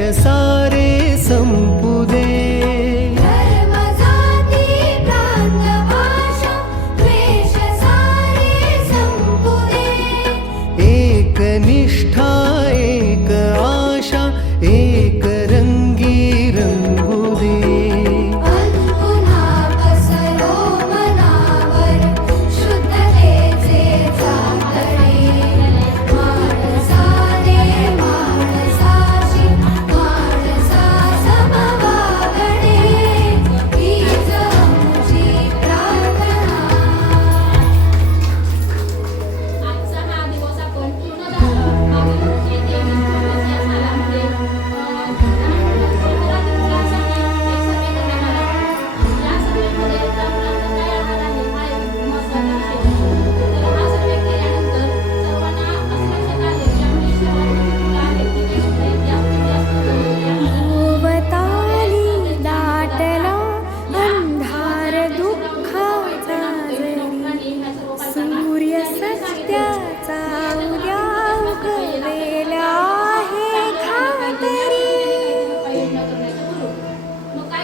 ಕ್ಷಸಾ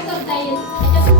करता येईल.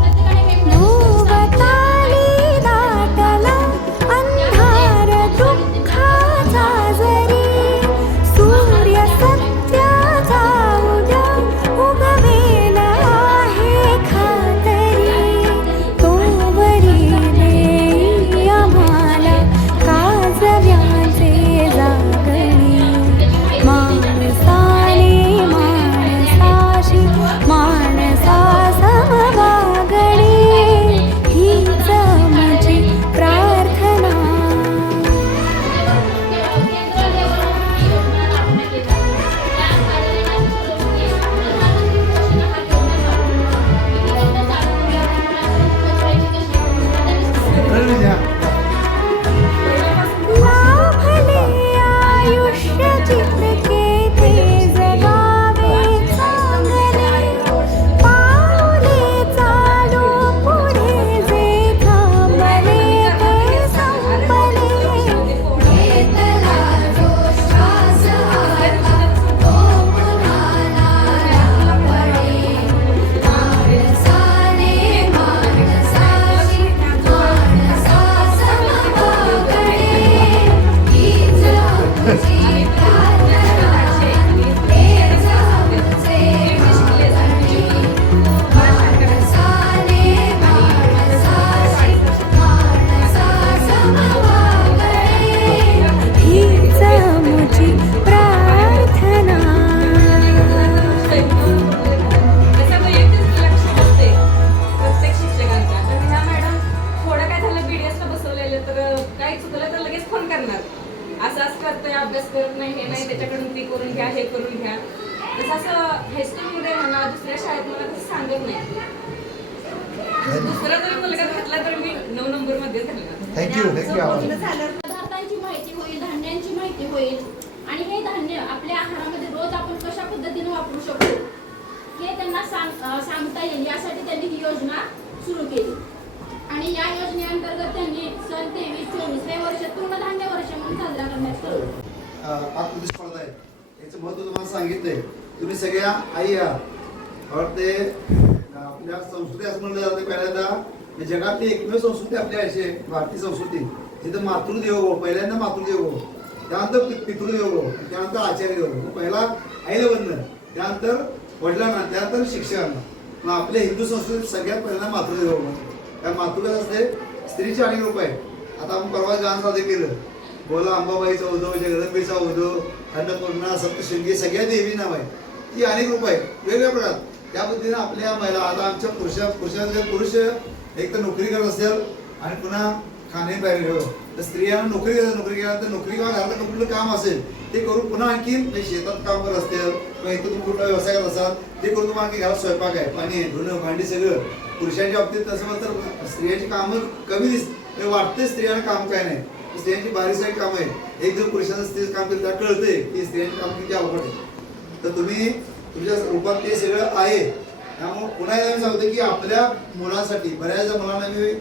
तर काय चुकलं तर लगेच फोन करणार. असं असं करतोय अभ्यास करत नाही हे नाही त्याच्याकडून ते करून घ्या हे करून घ्या. तसं असं हायस्कूलमध्ये म्हणा दुसऱ्या शाळेत मला तसं सांगत नाही. दुसरा जरी मुलगा घातला तर मी नऊ नंबरमध्ये पदार्थांची माहिती होईल धान्यांची माहिती होईल. आणि हे धान्य आपल्या आहारामध्ये रोज आपण कशा पद्धतीने वापरू शकतो हे त्यांना सांगता येईल. यासाठी त्यांनी ही योजना सुरू केली. आणि या योजनेअंतर्गत त्यांनी सन तेवीस चोवीस हे वर्ष तृणधान्य वर्ष म्हणून साजरा करण्यात स्पर्धा आहे याचं महत्त्व तुम्हाला सांगितलंय. तुम्ही सगळ्या आई आहात ते आपल्या संस्कृती असं म्हणलं जाते पहिल्यांदा जगातली एकमेव संस्कृती आपली अशी आहे भारतीय संस्कृती. तिथं मातृदेव हो, पहिल्यांदा मातृदेव हो. त्यानंतर पि- पितृदेव हो, त्यानंतर आचार्य देव पहिला आईला बनलं त्यानंतर वडिलांना त्यानंतर शिक्षकांना. मग आपल्या हिंदू संस्कृतीत सगळ्यात पहिल्यांदा मातृदेव भव कारण मातृ असते स्त्रीचे अनेक रूप आहे आता आपण परवा गान साधे केलं बोला अंबाबाईचा उदो जगदंबेचा उदो अन्नपूर्णा सप्तशृंगी सगळ्या देवी नाव आहे ती अनेक रूप आहे वेगवेगळ्या प्रकार त्या पद्धतीने आपल्या महिला आता आमच्या पुरुषा पुरुषांचे पुरुष एक तर नोकरी करत असेल आणि पुन्हा खाणे पाहिजे तर स्त्रियांना नोकरी नोकरी केल्यानंतर नोकरी किंवा घरातलं कुठलं काम असेल ते करून पुन्हा आणखी म्हणजे शेतात काम करत असतील किंवा इथं तुम्ही कुठला व्यवसाय करत असाल ते करून तुम्हाला आणखी घरात स्वयंपाक आहे पाणी आहे धुणं भांडी सगळं. पुरुषांच्या बाबतीत तसं तर स्त्रियांची कामं कमी दिस म्हणजे वाटते स्त्रियांना काम काय नाही. स्त्रियांची बारीक साईड काम आहे एक जर पुरुषांचं स्त्री काम केलं त्याला कळते की स्त्रियांची काम किती अवघड आहे तर तुम्ही तुमच्या रूपात ते सगळं आहे. त्यामुळे पुन्हा एकदा मी सांगतो की आपल्या मुलांसाठी बऱ्याचदा मुलांना मी